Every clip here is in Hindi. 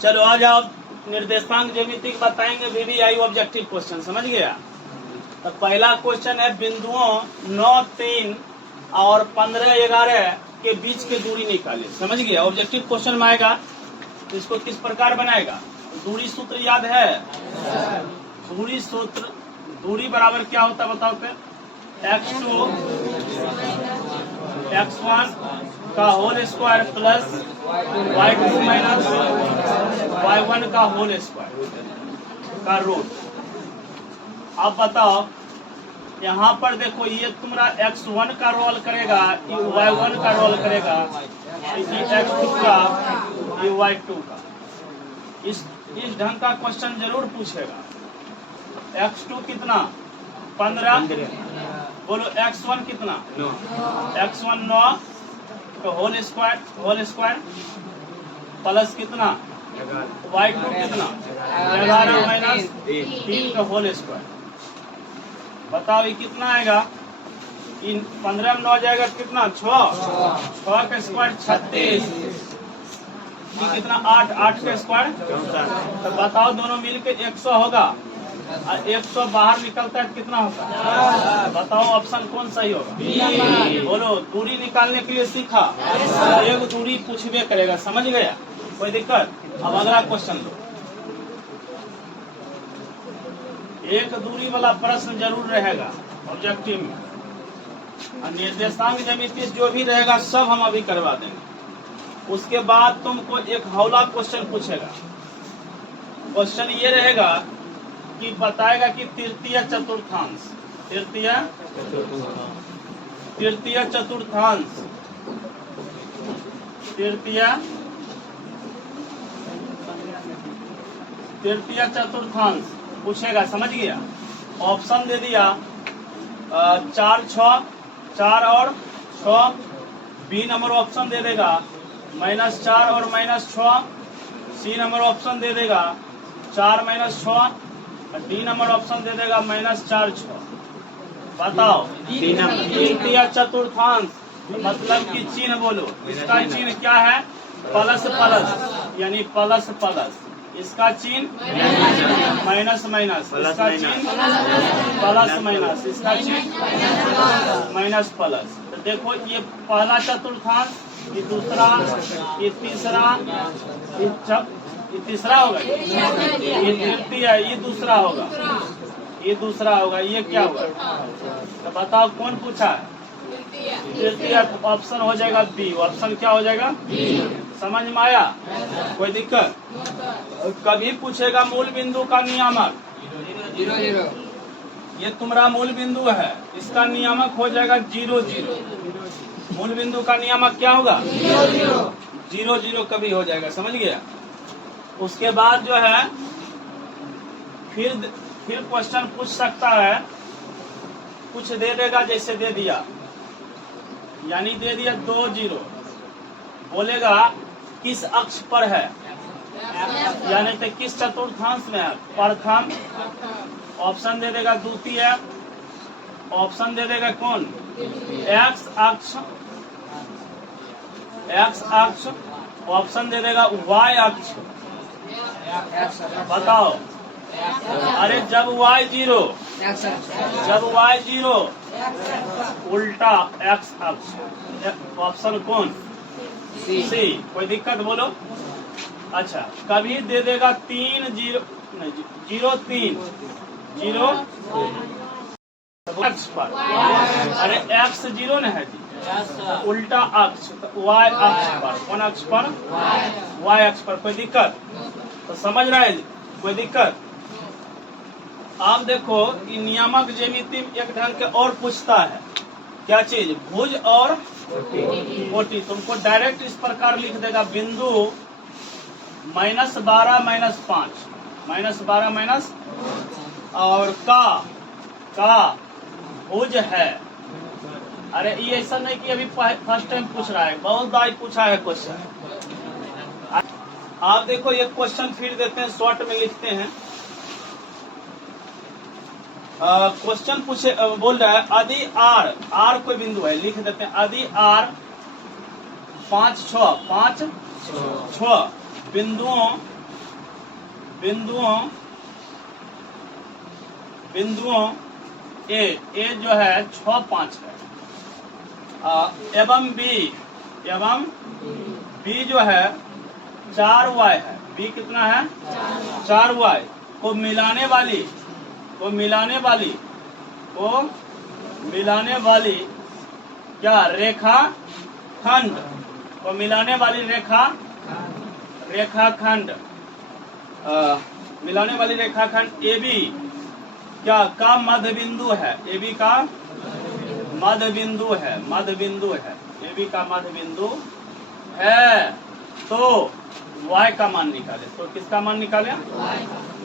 चलो आज आप निर्देशांक ज्यामिति बताएंगे VVI ऑब्जेक्टिव क्वेश्चन, समझ गया। तो पहला क्वेश्चन है बिंदुओं 9, 3 और 15, 11 के बीच की दूरी निकाले, समझ गया। ऑब्जेक्टिव क्वेश्चन में आएगा तो इसको किस प्रकार बनाएगा। दूरी सूत्र याद है, दूरी सूत्र, दूरी बराबर क्या होता है बताओ तो, x2 x1 का whole square plus y2 minus y1 का होल स्क्वायर का रूट। अब बताओ यहाँ पर देखो, ये तुम्हारा x1 का रोल करेगा, ये y1 का रोल करेगा, ये x2 का, ये y2 का। इस ढंग का क्वेश्चन जरूर पूछेगा। x2 कितना 15, बोलो x1 कितना x1 9 तो होल स्क्वायर प्लस कितना y2 कितना 11 माइनस 3 का होल स्क्वायर। बताओ ये कितना आएगा। इन 15 में 9 जाएगा कितना 6 का स्क्वायर 36, ये कितना 8 का स्क्वायर। तो बताओ दोनों मिलके 100 होगा और 100 बाहर निकलता है कितना होगा। बताओ ऑप्शन कौन सही होगा। बोलो दूरी निकालने के लिए सीखा, एक दूरी पूछबे करेगा, समझ गया, कोई दिक्कत। अब अगला क्वेश्चन दो, एक दूरी वाला प्रश्न जरूर रहेगा ऑब्जेक्टिव में। और निर्देशांक ज्यामिति जो भी रहेगा सब हम अभी करवा देंगे। उसके बाद तुमको एक हौला क्वेश्चन पूछेगा। क्वेश्चन ये रहेगा कि बताएगा कि तृतीय चतुर्थांश, तृतीय चतुर्थांश, तृतीय चतुर्थांश पूछेगा, समझ गया। ऑप्शन दे दिया 4, 6, 4 और 6। बी नंबर ऑप्शन दे देगा -4 और -6। सी नंबर ऑप्शन दे देगा 4 -6। डी नंबर ऑप्शन दे देगा -4, 6। बताओ तृतीय चतुर्थांश मतलब कि चिन्ह बोलो। इसका चिन्ह क्या है, प्लस प्लस, यानी प्लस प्लस। इसका चिन्ह माइनस माइनस, इसका चिन्ह प्लस माइनस, इसका चिन्ह माइनस प्लस। तो देखो ये पहला चतुर्थांश, ये दूसरा, ये तीसरा, ये तीसरा होगा, ये तृतीय, ये दूसरा होगा, ये दूसरा होगा, ये क्या होगा। तो बताओ कौन पूछा है, तृतीय। ऑप्शन हो जाएगा बी। ऑप्शन क्या हो जाएगा, समझ में आया, कोई दिक्कत। कभी पूछेगा मूल बिंदु का नियामक, 0, ये तुम्हारा मूल बिंदु है, इसका नियामक हो जाएगा 0, 0। मूल बिंदु का नियामक क्या होगा 0, 0 कभी हो जाएगा, समझ गया। उसके बाद जो है फिर क्वेश्चन पूछ सकता है, कुछ दे देगा, जैसे दे दिया, यानी दे दिया 2, 0, बोलेगा किस अक्ष पर है, यानी तो किस चतुर्थांश में है। प्रथम ऑप्शन दे देगा, द्वितीय ऑप्शन दे देगा कौन, x अक्ष ऑप्शन दे देगा y अक्ष। बताओ, अरे जब y 0, उल्टा x अक्ष। ऑप्शन कौन, सी। कोई दिक्कत बोलो। अच्छा, कभी दे देगा 3, 0, 3, 0 अक्ष पर। अरे x 0 न है जी, उल्टा अक्ष, y अक्ष पर। कौन अक्ष पर, y अक्ष पर। कोई दिक्कत, तो समझ रहा है, कोई दिक्कत। आप देखो ये नियामक ज्यामिति एक ढंग के और पूछता है, क्या चीज, भुज और कोटि। तुमको डायरेक्ट इस प्रकार लिख देगा, बिंदु -12 -5, -12 माइनस और का भुज है। अरे ये ऐसा नहीं कि अभी फर्स्ट टाइम पूछ रहा है, बहुत बार पूछा है क्वेश्चन। आप देखो ये क्वेश्चन फिर देते हैं, शॉर्ट में लिखते हैं। क्वेश्चन पूछे, बोल रहा है यदि आर कोई बिंदु है, लिख देते हैं यदि आर 5, 6 बिंदुओं बिंदुओं ए जो है 6, 5 है, एवं बी जो है 4y है। बी कितना है? 4y को मिलाने वाली क्या रेखाखंड को मिलाने वाली रेखाखंड AB क्या का मध्य बिंदु है। AB का मध्य बिंदु है। AB का मध्य बिंदु है। तो y का मान निकाले। तो किसका मान निकाले?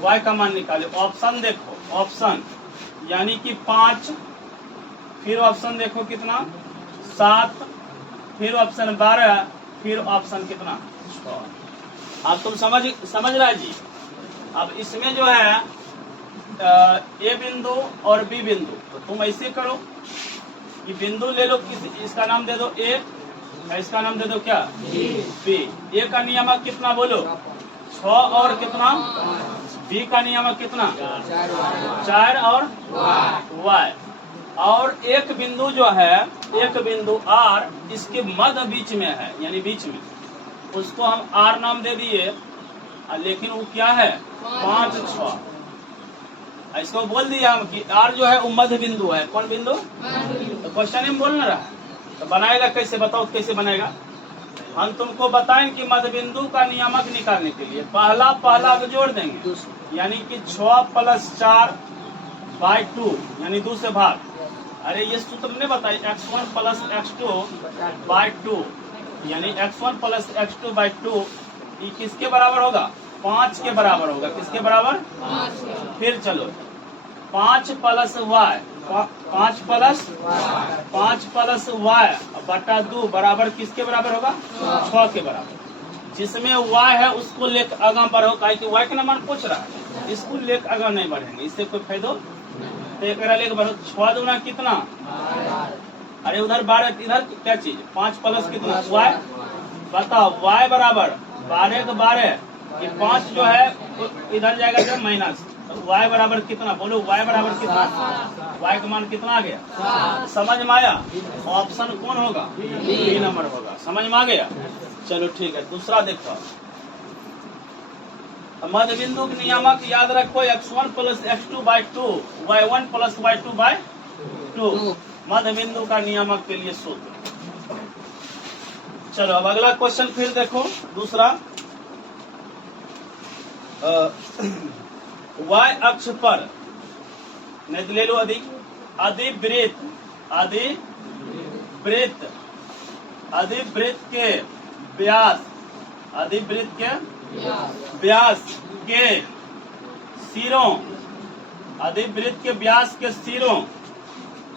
y का मान निकाले। ऑप्शन देखो, ऑप्शन यानी कि 5, फिर ऑप्शन देखो कितना 7, फिर ऑप्शन 12, फिर ऑप्शन कितना 6। अब तुम समझ रहा है जी। अब इसमें जो है ए बिंदु और बी बिंदु, तो तुम ऐसे करो कि बिंदु ले लो, इसका नाम दे दो ए, इसका नाम दे दो क्या बी। ए का नियामक कितना बोलो 6 और कितना, बी का नियामक कितना 4 और y। और एक बिंदु जो है, एक बिंदु R इसके मध्य बीच में है, यानी बीच में, उसको हम R नाम दे दिए, लेकिन वो क्या है 5, 6। इसको बोल दिया हम कि R जो है वो मध्य बिंदु है। कौन बिंदु? तो क्वेश्चन में बोलना रहा है, तो बनाएगा कैसे? बताओ कैसे बनेगा। हम तुमको बताएं कि मध्य बिंदु का नियामक निकालने के लिए पहला जोड़ देंगे, यानी कि 6 + 4/2 यानी 2 से भाग। अरे ये सूत्र तुमने बताई, x1 + x2/2 यानी x1 + x2/2 ये किसके बराबर होगा? 5 के बराबर होगा। किसके बराबर? 5। फिर चलो 5 + y, 5 + y बटा 2 बराबर किसके बराबर होगा? 6 के बराबर। जिसमें y है उसको लेकर आगे बढ़ो, काहे कि y का मान पूछ रहा है, इसको लेकर आगे नहीं बढ़ेंगे, इससे कोई फायदा। तो एक लेकर बढ़ो, 6 दूना कितना? अरे उधर 12, इधर क्या चीज 5 प्लस कितना y, बताओ y बराबर 12 के 12, ये 5 जो है इधर जाएगा जब माइनस, y बराबर कितना बोलो? y बराबर कितना? y का मान कितना आ गया? समझ में आया? ऑप्शन कौन होगा? बी नंबर होगा। समझ में आ गया? चलो ठीक है। दूसरा देखो, मध्य बिंदु के नियामक याद रखो, x1 + x2/2 y1 + y2/2 मध्य बिंदु का नियामक के लिए सूत्र। चलो अब अगला क्वेश्चन फिर देखो, दूसरा y अक्ष पर नहीं तो ले लो अधिवृत्त के व्यास के सिरों, अधिवृत्त के व्यास के सिरों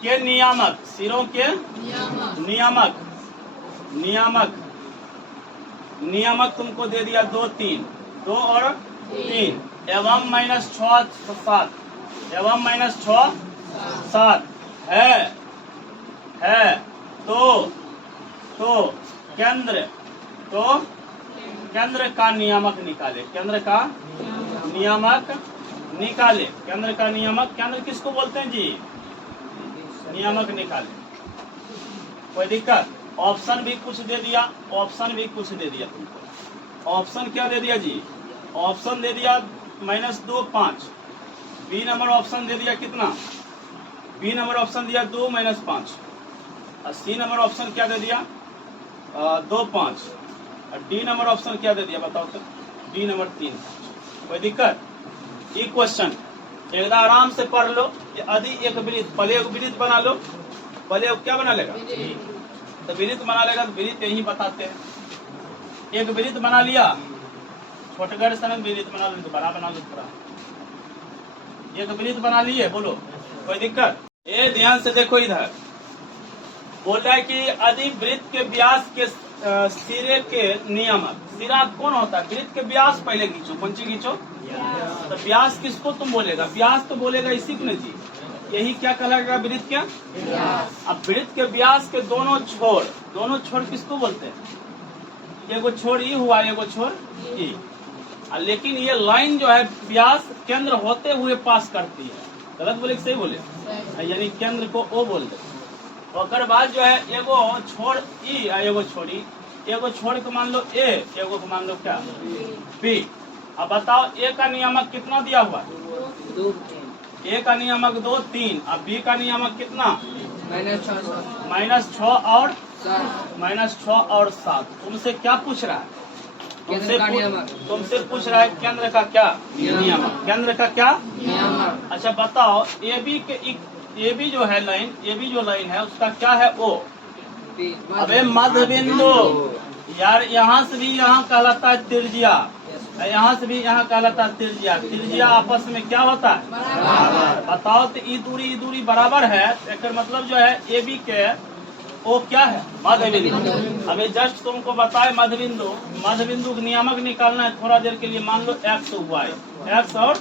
के नियामक, सिरों के नियामक तुमको दे दिया 2, 3, 2 और 3 एवं -6, 7 एवं -6, 7 है। तो केंद्र का नियामक निकाले। केंद्र का नियामक, केंद्र किसको बोलते हैं जी? नियामक निकाले। कोई दिक्कत? ऑप्शन भी कुछ दे दिया, तुमको। ऑप्शन क्या दे दिया जी? ऑप्शन दे दिया -2, 5। बी नंबर ऑप्शन दे दिया कितना? बी नंबर ऑप्शन दिया 2 - 5। और सी नंबर ऑप्शन क्या दे दिया? 2, 5। और डी नंबर ऑप्शन क्या दे दिया बताओ तो? D number 3। कोई दिक्कत? ये क्वेश्चन एकदम आराम से पढ़ लो। एक वृत्त, पहले एक वृत्त बना लो। पहले क्या बना लेगा? तो वृत्त बना लेगा, तो वृत्त यही बताते हैं। एक वृत्त बना लिया, छोटगढ़ समय वृत्त बना लो, तो बड़ा बना लो थोड़ा। एक वृत्त बना लिए, बोलो कोई दिक्कत? ये ध्यान से देखो, इधर बोल रहा है कि अधिवृत्त के व्यास के सिरे के नियामक। सिरा कौन होता है? वृत्त के व्यास पहले खींचो, कौन सी खींचो? तो व्यास किसको तुम बोलेगा? व्यास तो बोलेगा इसी को जी, यही क्या कहलाएगा? वृत्त क्या? अब वृत्त के व्यास के दोनों छोर किसको बोलते हैं? एगो छोर ई हुआ, एगो छोर ई। लेकिन ये लाइन जो है व्यास केंद्र होते हुए पास करती है। गलत बोले कि सही बोले? यानी केंद्र को ओ बोल दे। ओकर बाद जो है एगो छोड़ ई आ एगो छोड़ी, एगो छोड़ के मान लो ए, एगो को मान लो क्या बी। अब बताओ ए का नियामक कितना दिया हुआ है? ए का नियामक 2 3, अब बी का नियामक कितना? -6 और -7। तुमसे क्या पूछ रहा है? तुमसे पूछ रहा है केंद्र का क्या नियामक? केंद्र का क्या नियामक? अच्छा बताओ ए बी जो है लाइन, ए बी जो लाइन है उसका क्या है? ओ। अबे मध्य बिंदु यार, यहाँ से भी यहाँ कहलाता है त्रिज्या, यहाँ से भी यहाँ कहलाता है त्रिज्या। त्रिज्या आपस में क्या होता है? बताओ तो ई दूरी बराबर है, एक मतलब जो है ए बी के वो क्या है? मध्य बिंदु। अभी जस्ट तुमको बताए मध्य बिंदु का नियामक निकालना है थोड़ा देर के लिए। मान लो एक्स वाई, एक्स और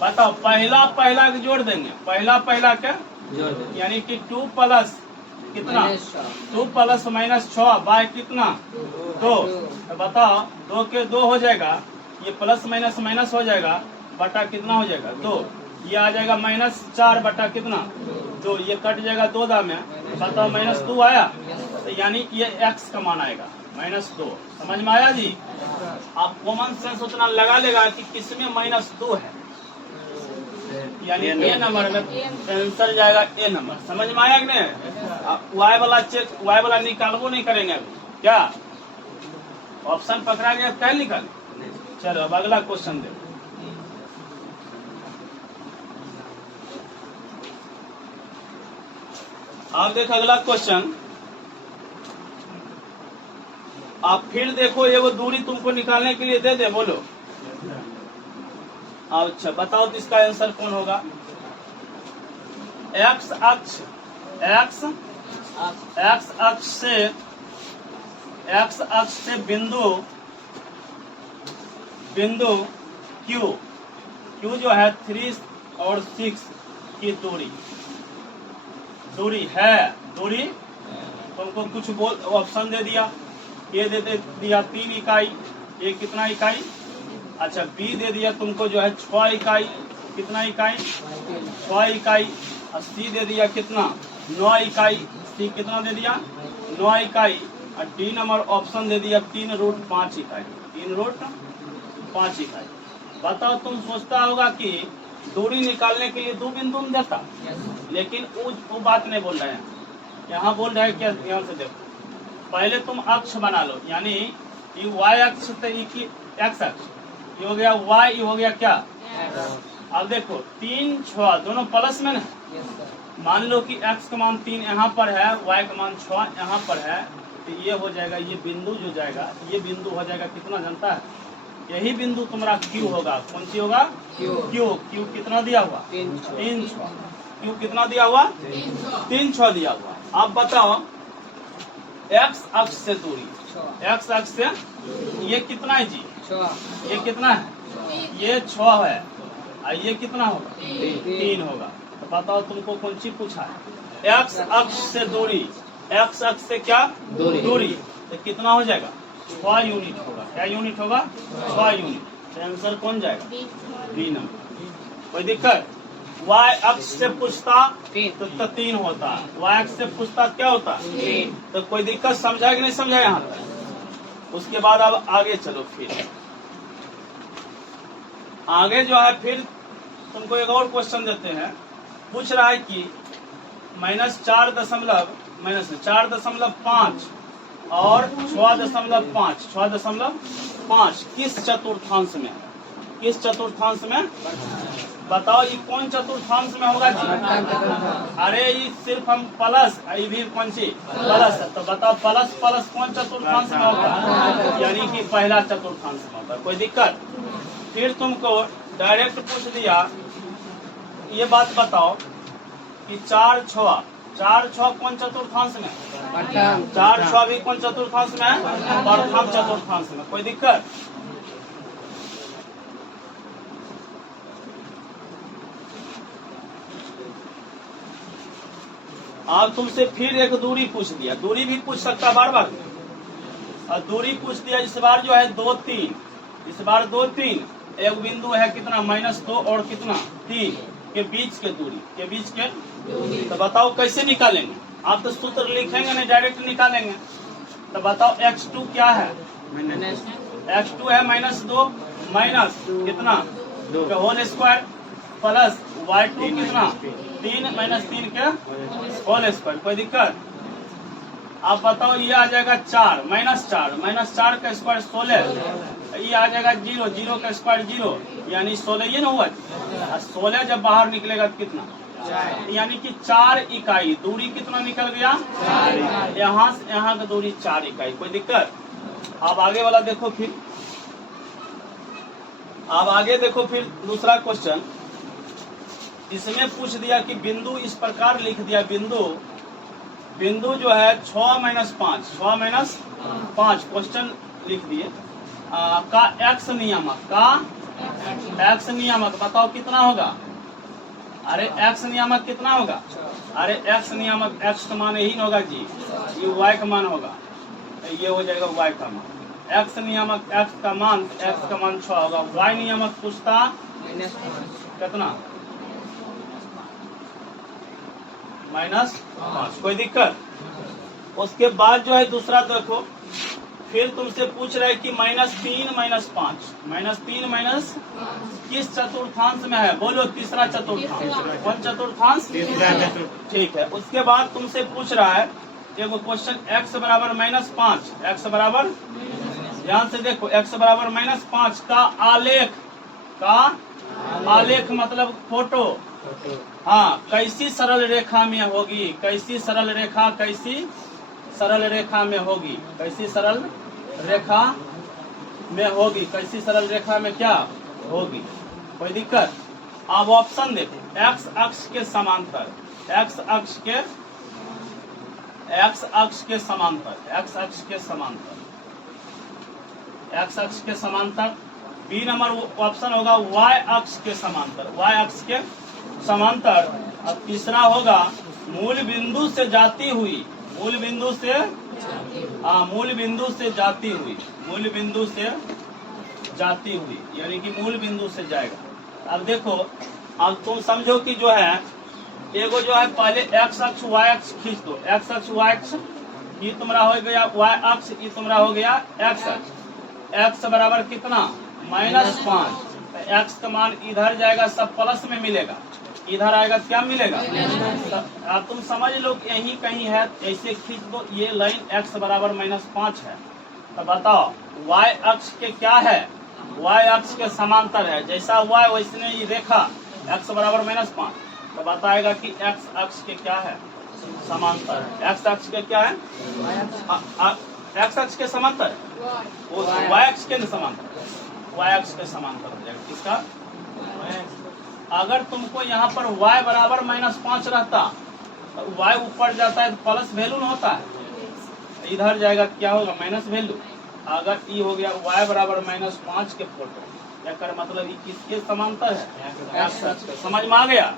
बताओ पहला के जोड़ देंगे, पहला के यानी कि 2 प्लस कितना? 2 प्लस -6 बाय कितना? 2। तो बताओ 2 के 2 हो जाएगा, ये प्लस माइनस हो जाएगा, बटा कितना हो जाएगा? 2। ये आ जाएगा -4 बटा कितना? 2। ये कट जाएगा 2 दा में, बताओ -2 आया, तो यानी ये x का मान आएगा -2। समझ में आया जी? आप कॉमन सेंस उतना लगा लेगा कि किसमें -2 है, यानी ए नंबर में आंसर जाएगा ए नंबर। समझ में आया कि नहीं? वाई वाला निकालबो नहीं करेंगे अभी। क्या ऑप्शन पकड़ा गया क्या निकाल? चलो अब अगला क्वेश्चन देखो। आप देखो अगला क्वेश्चन। आप फिर देखो, ये वो दूरी तुमको निकालने के लिए दे दे, बोलो। अच्छा बताओ तो इसका आंसर कौन होगा? एक्स अक्ष से बिंदु क्यू जो है 3 और 6 की दूरी है। तुमको कुछ ऑप्शन दे दिया, ए दे दिया 3 इकाई, ये कितना इकाई? अच्छा बी दे दिया तुमको जो है 6 इकाई, कितना इकाई? 6 इकाई। और सी दे दिया कितना? 9 इकाई, सी कितना दे दिया? 9 इकाई। और डी नंबर ऑप्शन दे दिया 3√5 इकाई, 3√5 इकाई। बताओ तुम सोचता होगा कि दूरी निकालने के लिए 2 बिंदु में देता, लेकिन वो बात नहीं बोल रहे हैं। यहाँ बोल रहे हैं क्या? यहाँ से देखो, पहले तुम अक्ष बना लो, यानी ये y अक्ष तो एक्स अक्ष, ये हो गया y, ये हो गया क्या? अब देखो 3 6 दोनों प्लस में ना। मान लो कि x का मान 3 यहाँ पर है, y का मान 6 यहाँ पर है, तो ये हो जाएगा, ये बिंदु जो जाएगा, ये बिंदु हो जाएगा कितना जानता है? यही बिंदु तुम्हारा Q होगा। कौन सी होगा? Q कितना दिया हुआ? 3 6। Q कितना दिया हुआ? 3 6 दिया हुआ। आप बताओ x अक्ष से दूरी, x अक्ष से ये कितना है जी? ये कितना है? ये 6 है, और ये कितना होगा? 3 होगा। तो बताओ तुमको कौन सी पूछा है? x अक्ष से दूरी, x अक्ष से क्या दूरी, तो कितना हो जाएगा? 6 यूनिट होगा। क्या यूनिट होगा? 6 यूनिट। तो आंसर कौन जाएगा? B number. कोई दिक्कत? y अक्ष से पूछता तो 3 होता, y अक्ष से पूछता क्या होता? तो कोई दिक्कत समझा कि नहीं समझा यहाँ तक? उसके बाद अब आगे चलो। फिर आगे जो है, फिर तुमको एक और क्वेश्चन देते हैं। पूछ रहा है कि -4.5 और 6.5 किस चतुर्थांश में? किस चतुर्थांश में? बताओ ये कौन चतुर्थांश में होगा जी? अरे ये सिर्फ हम प्लस, ये भी कौन सी प्लस है, तो बताओ प्लस कौन चतुर्थांश में होगा? यानी कि पहला चतुर्थांश में होगा। कोई दिक्कत? फिर तुमको डायरेक्ट पूछ दिया, ये बात बताओ कि 4 6 कौन चतुर्थांश में? 4 6 भी कौन चतुर्थांश में? प्रथम चतुर्थांश में। कोई दिक्कत? अब तुमसे फिर एक दूरी पूछ दिया, दूरी भी पूछ सकता बार बार, और दूरी पूछ दिया इस बार जो है 2 3, इस बार 2 3, एक बिंदु है कितना -2 और कितना 3 के बीच के दूरी तो बताओ कैसे निकालेंगे? आप तो सूत्र लिखेंगे नहीं, डायरेक्ट निकालेंगे। तो बताओ x2 क्या है? x2 है -2 माइनस कितना के होल स्क्वायर प्लस y2 कितना 3 -3 के होल स्क्वायर। कोई दिक्कत? आप बताओ ये आ जाएगा 4 -4 का स्क्वायर 16, ये आ जाएगा 0 का स्क्वायर 0, यानी 16 ये ना हुआ। 16 जब बाहर निकलेगा तो कितना, यानी कि 4 इकाई दूरी कितना निकल गया, यहाँ से यहाँ की दूरी 4 इकाई। कोई दिक्कत? अब आगे वाला देखो, फिर दूसरा क्वेश्चन इसमें पूछ दिया कि बिंदु इस प्रकार लिख दिया, बिंदु जो है 6 - 5 क्वेश्चन लिख दिए का x नियामक बताओ कितना होगा? अरे x नियामक कितना होगा? अरे x नियामक x का मान यही होगा जी, ये y का मान होगा, ये हो जाएगा y का मान। x नियामक x का मान 6 होगा। y नियामक पूछता कितना? -5। कोई दिक्कत? उसके बाद जो है दूसरा देखो, फिर तुमसे पूछ रहा है कि -3 - 5 किस चतुर्थांश में है? बोलो तीसरा चतुर्थांश। कौन चतुर्थांश? ठीक है। उसके बाद तुमसे पूछ रहा है एगो क्वेश्चन, x बराबर -5, x बराबर, ध्यान से देखो, x बराबर -5 का आलेख मतलब फोटो, हाँ, कैसी सरल रेखा में होगी? कैसी सरल रेखा में क्या होगी? कोई दिक्कत? अब ऑप्शन देखो, x अक्ष के समांतर, x अक्ष के समांतर। बी नंबर ऑप्शन होगा y अक्ष के समांतर। अब तीसरा होगा मूल बिंदु से जाती हुई, यानी कि मूल बिंदु से जाएगा। अब देखो, अब तुम समझो कि जो है एगो जो है पहले x अक्ष y अक्ष खींच दो, x अक्ष y अक्ष, ये तुम्हारा हो गया y अक्ष, ये तुम्हारा हो गया x अक्ष। x बराबर कितना? -5। x का मान इधर जाएगा, सब प्लस में मिलेगा, इधर आएगा क्या मिलेगा? अब तुम समझ लो कि यही कहीं है, ऐसे खींच दो, ये लाइन x बराबर -5 है। तो बताओ y अक्ष के क्या है? y अक्ष के समांतर है, जैसा y वैसने ये रेखा x बराबर -5, तो बताएगा कि x अक्ष के क्या है? समांतर है। x अक्ष के क्या है? x अक्ष के समांतर, वो y अक्ष के समांतर, y अक्ष के समांतर हो जाएगा। किसका? अगर तुमको यहाँ पर y बराबर -5 रहता तो y ऊपर जाता है तो प्लस वैल्यू न होता है, इधर जाएगा क्या होगा? Minus value. अगर ये हो गया y बराबर -5 के फोटो, याकर मतलब ये किसके समांतर है? x अक्ष के। समझ में आ गया?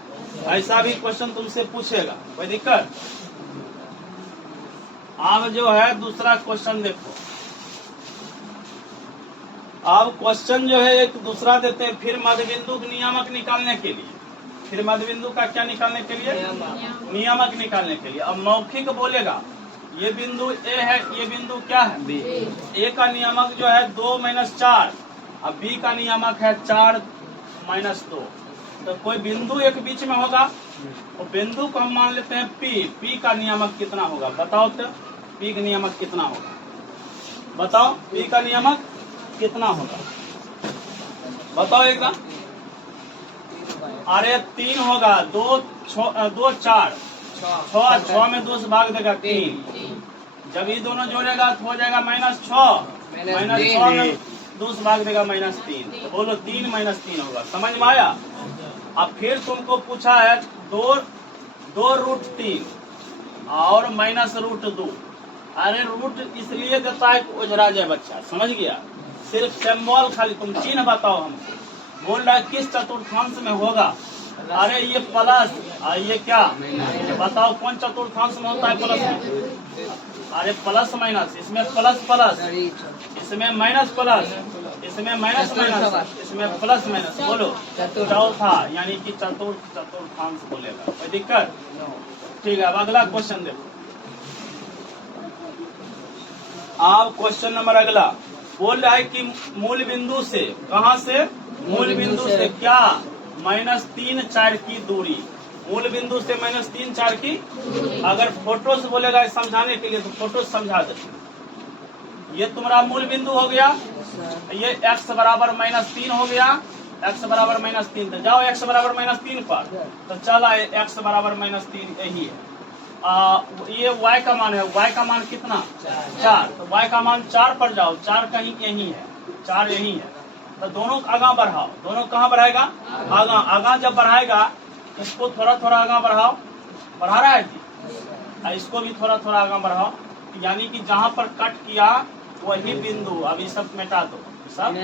ऐसा भी क्वेश्चन तुमसे पूछेगा, कोई दिक्कत? अब जो है दूसरा क्वेश्चन देखो, अब क्वेश्चन जो है एक दूसरा देते हैं, फिर मध्यबिंदु नियामक निकालने के लिए, फिर मध्यबिंदु का क्या निकालने के लिए? नियामक निकालने के लिए। अब मौखिक बोलेगा, ये बिंदु ए है, ये बिंदु क्या है? बी। ए का नियामक जो है 2 - 4, अब बी का नियामक है 4 - 2। तो कोई बिंदु एक बीच में होगा, और बिंदु को हम मान लेते हैं पी। पी का नियामक कितना होगा? बताओ तो, पी का नियामक कितना होगा? बताओ, पी का नियामक कितना होगा? बताओ एकदम। अरे 3 होगा, 2 4 6 में 2 से भाग देगा 3। जब ये दोनों जोड़ेगा तो हो जाएगा -6 में 2 से भाग देगा -3। तो बोलो 3 - 3 होगा। समझ में आया? अब फिर तुमको पूछा है 2√3 और -√2। अरे रूट इसलिए देता है कि ओझरा जाए बच्चा, समझ गया? सिर्फ सिंबल खाली, तुम चिन्ह बताओ हमको। बोल रहा है किस चतुर्थांश में होगा? अरे ये प्लस, ये क्या बताओ कौन चतुर्थांश में होता है प्लस में? अरे प्लस माइनस, इसमें प्लस प्लस, इसमें माइनस प्लस, इसमें माइनस माइनस, इसमें प्लस माइनस। बोलो चौथा, यानी कि चतुर्थांश बोलेगा। कोई दिक्कत? ठीक है, अब अगला क्वेश्चन देखो। अब क्वेश्चन नंबर अगला बोल रहा है कि मूल बिंदु से, कहाँ से? मूल बिंदु से क्या -3 4 की दूरी, मूल बिंदु से -3 4 की। अगर फोटो से बोलेगा समझाने के लिए तो फोटो से समझा देते। ये तुम्हारा मूल बिंदु हो गया, ये x बराबर -3 हो गया, x बराबर -3। तो जाओ x बराबर -3 पर, तो चला x बराबर -3 यही है। ये y का मान है, y का मान कितना? 4। तो y का मान 4 पर जाओ, 4 कहीं यही है, 4 यही है। तो दोनों आगा बढ़ाओ, दोनों कहाँ बढ़ाएगा? आगा। आगा जब बढ़ाएगा इसको थोड़ा थोड़ा आगा बढ़ाओ, बढ़ा रहा है जी। इसको भी थोड़ा थोड़ा आगा बढ़ाओ, यानी कि जहाँ पर कट किया वही बिंदु, अभी सब मिटा दो, सब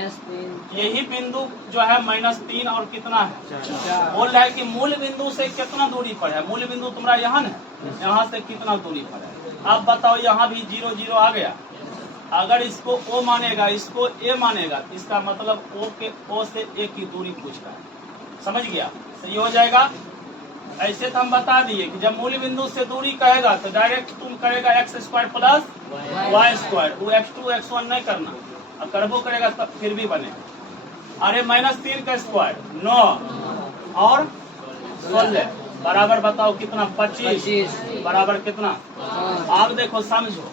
यही बिंदु जो है -3 और कितना है? 4। बोल रहा है कि मूल बिंदु से कितना दूरी पर है? मूल बिंदु तुम्हारा यहाँ है, यहाँ से कितना दूरी पर है? अब बताओ, यहाँ भी 0 0 आ गया। अगर इसको O मानेगा, इसको A मानेगा, तो इसका मतलब O से A की दूरी पूछ रहा है। समझ गया? सही हो जाएगा। ऐसे तो हम बता दिए कि जब मूल बिंदु से दूरी कहेगा तो डायरेक्ट तुम करेगा x² प्लस y²। वो x2 x1 नहीं करना, अब करबो करेगा तब फिर भी बनेगा। अरे -3 का स्क्वायर 9 और 16 बराबर बताओ कितना? 25 बराबर कितना? आप देखो समझो।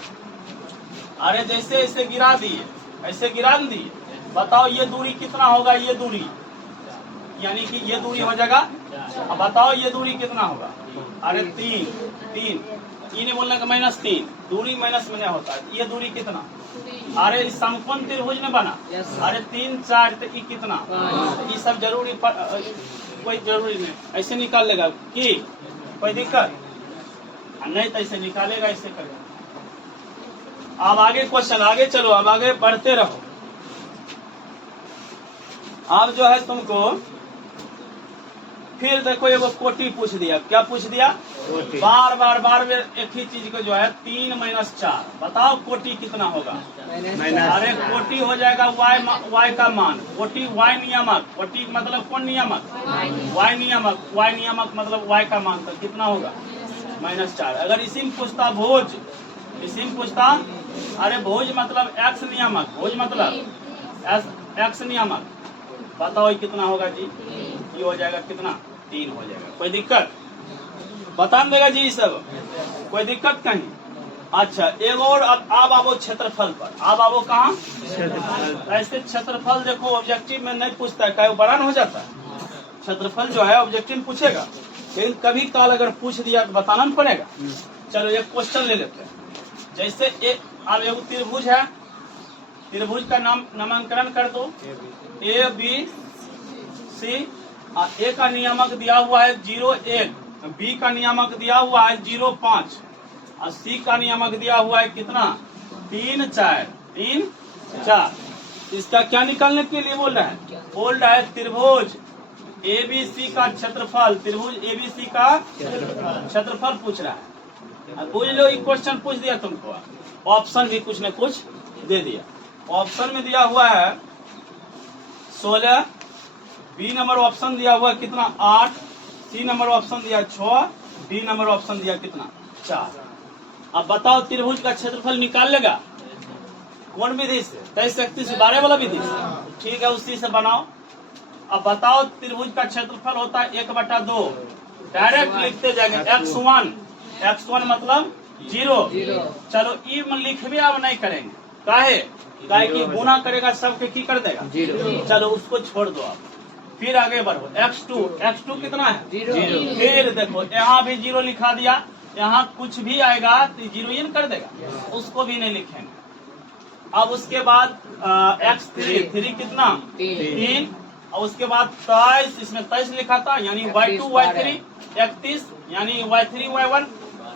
अरे जैसे ऐसे गिरा दिए, ऐसे गिरा दिए, बताओ ये दूरी कितना होगा? ये दूरी यानी कि ये दूरी हो जाएगा। अब बताओ ये दूरी कितना होगा? अरे 3 ये नहीं बोलना कि -3, दूरी माइनस में नहीं होता है। ये दूरी कितना? अरे समकोण त्रिभुज ने बना। अरे 3 4 तो ये कितना? ये सब जरूरी कोई जरूरी नहीं, ऐसे निकाल लेगा कि कोई दिक्कत नहीं, तो ऐसे निकालेगा, ऐसे करेगा। अब आगे क्वेश्चन, आगे चलो, अब आगे बढ़ते रहो। अब जो है तुमको फिर देखो एगो कोटि पूछ दिया। क्या पूछ दिया? बार बार एक ही चीज को जो है 3 - 4 बताओ कोटि कितना होगा? अरे कोटि हो जाएगा y का मान, कोटि y नियामक, कोटि मतलब कौन नियामक? y नियामक, y नियामक मतलब y का मान, तो कितना होगा? -4। अगर इसी में पूछता भोज, इसी में पूछता, अरे भोज मतलब x नियामक, भोज मतलब x नियामक, बताओ ये कितना होगा जी? ये हो जाएगा कितना? 3 हो जाएगा। कोई दिक्कत? बता देगा जी सब, कोई दिक्कत कहीं? अच्छा, एक और अब आओ क्षेत्रफल पर। अब आओ कहाँ? ऐसे क्षेत्रफल देखो ऑब्जेक्टिव में नहीं पूछता है, क्या बड़ा हो जाता है? क्षेत्रफल जो है ऑब्जेक्टिव में पूछेगा, लेकिन कभी काल अगर पूछ दिया तो बताना नहीं पड़ेगा। चलो एक क्वेश्चन ले लेते हैं। जैसे अब एक त्रिभुज है, त्रिभुज का नामकरण कर दो, ABC। A का नियामक दिया हुआ है 0 1, B का नियामक दिया हुआ है 0 5, और C का नियामक दिया हुआ है कितना? 3 4। इसका क्या निकालने के लिए बोल रहा है? बोल रहा है त्रिभुज ABC का क्षेत्रफल, त्रिभुज ABC का क्षेत्रफल पूछ रहा है। बुझ लो, ये क्वेश्चन पूछ दिया तुमको, ऑप्शन भी कुछ न कुछ दे दिया। ऑप्शन में दिया हुआ है 16, बी नंबर ऑप्शन दिया हुआ कितना? 8, सी नंबर ऑप्शन दिया 6, डी नंबर ऑप्शन दिया कितना? 4। अब बताओ त्रिभुज का क्षेत्रफल निकाल लेगा कौन विधि से? 23 31 12 वाला विधि से। ठीक है, उसी से बनाओ। अब बताओ त्रिभुज का क्षेत्रफल होता है 1/2, डायरेक्ट लिखते जाएंगे। x1 मतलब 0। चलो ई में लिखबे अब नहीं करेंगे, काहे कि गुना करेगा सबके की कर देगा 0। चलो उसको छोड़ दो आप, फिर आगे बढ़ो। x2 कितना है? 0। फिर देखो यहाँ भी 0 लिखा दिया, यहाँ कुछ भी आएगा तो 0 ही कर देगा, उसको भी नहीं लिखेंगे। अब उसके बाद x3 कितना? 3, और उसके बाद 23, इसमें 23 लिखा था, यानी y2 y3 31, यानी y3 y1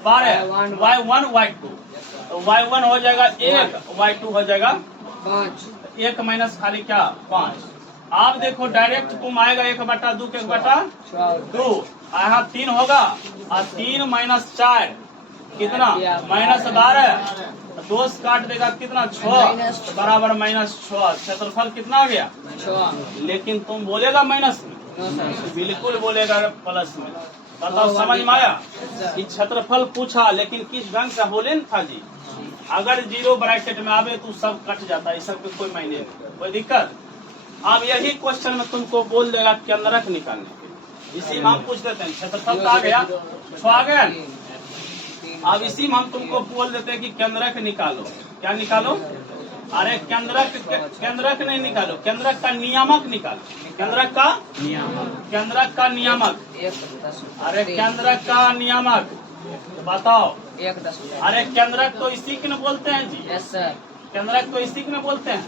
12, y1 y2, तो y1 हो जाएगा 1, y2 हो जाएगा 5, 1 माइनस खाली क्या? 5। आप देखो डायरेक्ट तुम आएगा 1/2 के 1/2, यहाँ 3 होगा, और 3 - 4 कितना -12, दो से काट देगा कितना 6 बराबर -6, क्षेत्रफल कितना आ गया 6। लेकिन तुम बोलेगा माइनस में, बिल्कुल बोलेगा प्लस में। बताओ समझ में आया? कि क्षेत्रफल पूछा लेकिन किस ढंग से बोले न था जी। अगर 0 ब्रैकेट में आवे तो सब कट जाता है, सब कोई मायने नहीं, कोई दिक्कत। अब यही क्वेश्चन में तुमको बोल देगा केंद्रक निकालने के, इसी में हम पूछ देते हैं क्षेत्रफल का आ गया 6 आ गया। अब इसी में हम तुमको बोल देते हैं कि केंद्रक निकालो। क्या निकालो? अरे केंद्रक नहीं निकालो, केंद्रक का नियामक निकालो। केंद्रक का नियामक। अरे केंद्रक का नियामक बताओ। अरे केंद्रक तो इसी के न बोलते हैं जी। Yes sir. केंद्रक तो इसी के न बोलते हैं।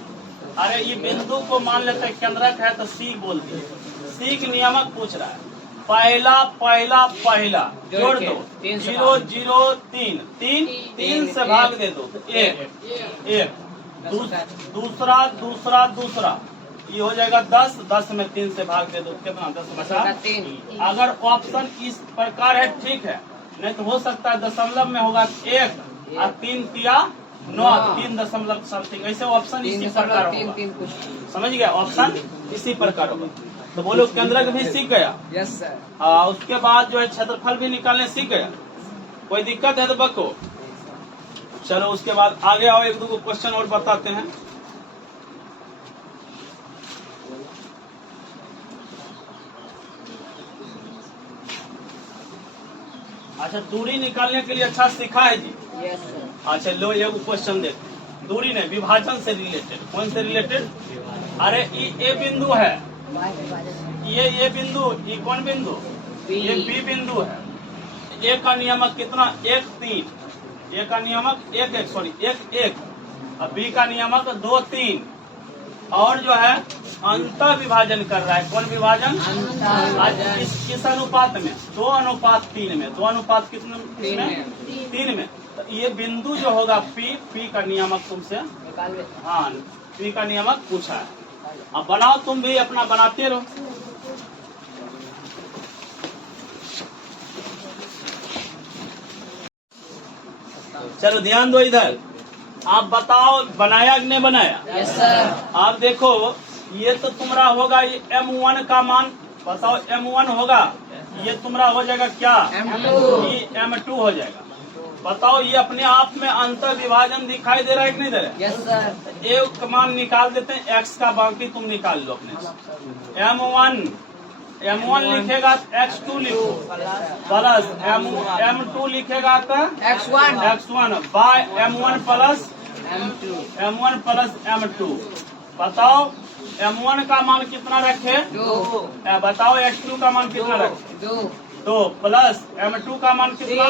अरे ये बिंदु को मान लेते हैं केंद्रक है तो सी बोलते हैं। सी के नियामक पूछ रहा है। पहला जोड़ दो 0 0 3 3 से भाग दे दो तो 1 दूसरा ये हो जाएगा 10 में 3 से भाग दे दो कितना 10 बचा 3। अगर ऑप्शन इस प्रकार है ठीक है, नहीं तो हो सकता है दशमलव में होगा 1 और 3 किया 9 3 दशमलव समथिंग, ऐसे ऑप्शन इसी प्रकार होगा। समझ गया? ऑप्शन इसी प्रकार होगा। तो बोलो केंद्रक भी सीख गया। Yes sir. उसके बाद जो है क्षेत्रफल भी निकालने सीख गया। कोई दिक्कत है तो बको। चलो उसके बाद आगे आओ, एक दो क्वेश्चन और बताते हैं। अच्छा दूरी निकालने के लिए अच्छा सीखा है जी। Yes sir. अच्छा लो ये क्वेश्चन देख, दूरी नहीं विभाजन से रिलेटेड। कौन से रिलेटेड? अरे ये बिंदु है, ये बिंदु, ये कौन बिंदु? ये बी बिंदु है। ए का नियामक कितना 1 3, ए का नियामक 1 1 सॉरी 1 1, और बी का नियामक 2 3, और जो है अंत विभाजन कर रहा है। कौन विभाजन? आज किस अनुपात में? 2:3 में। 2 कितने में? 3 में। तो ये बिंदु जो होगा पी का नियामक तुमसे, हाँ पी का नियामक पूछा है। अब बनाओ, तुम भी अपना बनाते रहो। चलो ध्यान दो इधर, आप बताओ बनाया कि नहीं बनाया? Yes sir. आप देखो ये तो तुम्हारा होगा ये M1 का मान, बताओ M1 होगा, ये तुम्हारा हो जाएगा क्या? M2। ये M2 हो जाएगा। बताओ ये अपने आप में अंतर विभाजन दिखाई दे रहा है कि नहीं दे रहा है? Yes sir. एक मान निकाल देते हैं x का, बाकी तुम निकाल लो अपने से। M1 लिखेगा तो x2 लिखो, प्लस M2 लिखेगा तो x1 bye M1 plus M2। बताओ M1 का मान कितना रखे? 2। बताओ x2 का मान कितना रखे? 2 प्लस M2 का मान कितना?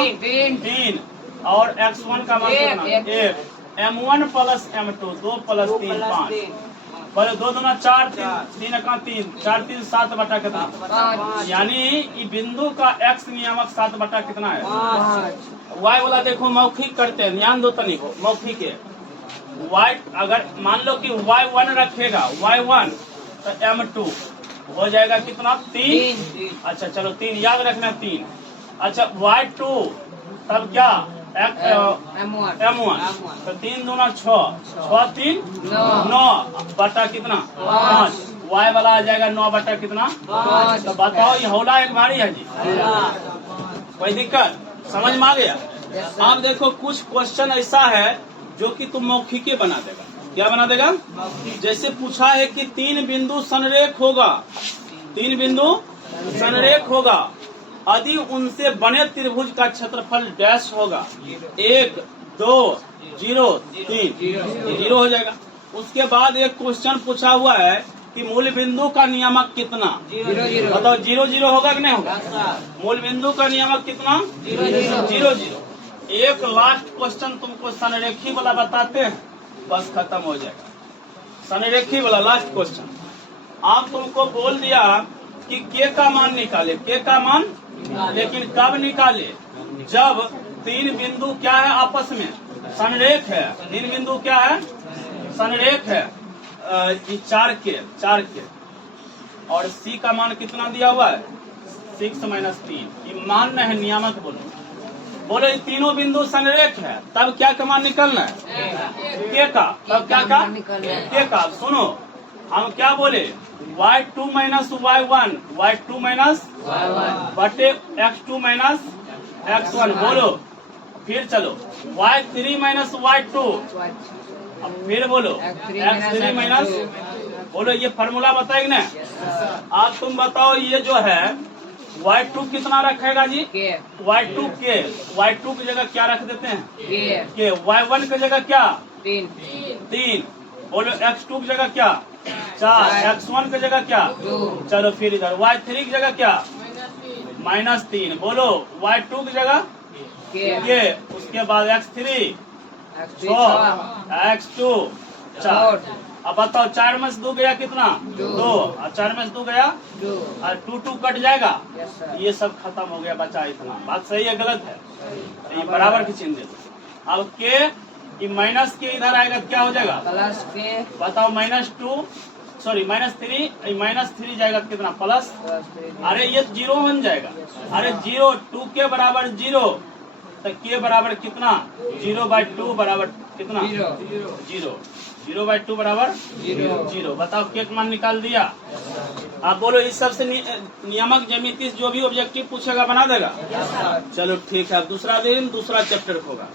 3 और x1 का मान कितना? 1। M1 प्लस M2 2 प्लस 3 5, पहले 2 दूना 4 3 का 3 4 3 7 बटा कितना? यानी ये बिंदु का x नियामक 7 बटा कितना है? y वाला देखो मौखिक करते हैं, ध्यान दो तनिक मौखिक है। y अगर मान लो कि y1 रखेगा, y1 तो M2 हो जाएगा कितना? 3। अच्छा चलो 3 याद रखना 3। अच्छा y2 तब क्या? M1 तो 3 दूना 6 6 3 9 बटा कितना? 5। y वाला आ जाएगा 9 बटा कितना? 5। तो बताओ ये हौला एक भारी है जी। कोई दिक्कत? समझ में आ गया? आप देखो कुछ क्वेश्चन ऐसा है जो कि तुम मौखिक बना देगा। क्या बना देगा? जैसे पूछा है कि 3 बिंदु संरेख होगा, 3 बिंदु संरेख होगा, यदि उनसे बने त्रिभुज का क्षेत्रफल डैश होगा 1 2 0 3, 0 हो जाएगा। उसके बाद एक क्वेश्चन पूछा हुआ है कि मूल बिंदु का नियामक कितना? 0 बताओ 0 0 होगा कि नहीं होगा? मूल बिंदु का नियामक कितना? 0 0। एक लास्ट क्वेश्चन तुमको संरेखी वाला बताते हैं, बस खत्म हो जाएगा। संरेखी वाला लास्ट क्वेश्चन आप तुमको बोल दिया कि के का मान निकाले, के का मान, लेकिन कब निकाले? जब 3 बिंदु क्या है आपस में? संरेख है। 3 बिंदु क्या है? संरेख है। ये 4 के और सी का मान कितना दिया हुआ है? 6 - 3। ये मान है नियामक बोलो। बोलो ये तीनों बिंदु संरेख है, तब क्या का मान निकलना है? के का। तब क्या का? के का। सुनो हम क्या बोले, y2 minus y1, y2 minus बटे x2 माइनस x1। बोलो फिर चलो y3 माइनस y2, अब फिर बोलो x3 माइनस, बोलो ये फॉर्मूला बताएगी ना। अब तुम बताओ ये जो है y2 कितना रखेगा जी? y2 के, y2 की जगह क्या रख देते हैं? के। y1 की जगह क्या? 3। बोलो x2 की जगह क्या? 4। x1 की जगह क्या? 2। चलो फिर इधर y3 की जगह क्या? -3। बोलो y2 की जगह ये, उसके बाद x3 6, x2 4। अब बताओ 4 में से 2 गया कितना? 2। और 4 में से 2 गया और 2 कट जाएगा। ये सब खत्म हो गया, बचा इतना। बात सही है गलत है? ये बराबर की चिन्ह दे दो। अब के माइनस के इधर आएगा क्या हो जाएगा? प्लस के। बताओ -2 सॉरी -3 जाएगा कितना? प्लस। अरे ये 0 बन जाएगा। अरे 0 2 के बराबर 0, तो के बराबर कितना? 0/2 बराबर कितना? 0। 0/2 बराबर 0। बताओ के मान निकाल दिया। आप बोलो इस सबसे नियामक ज्यामिति जो भी ऑब्जेक्टिव पूछेगा बना देगा। चलो ठीक है, अब दूसरा दिन दूसरा चैप्टर होगा।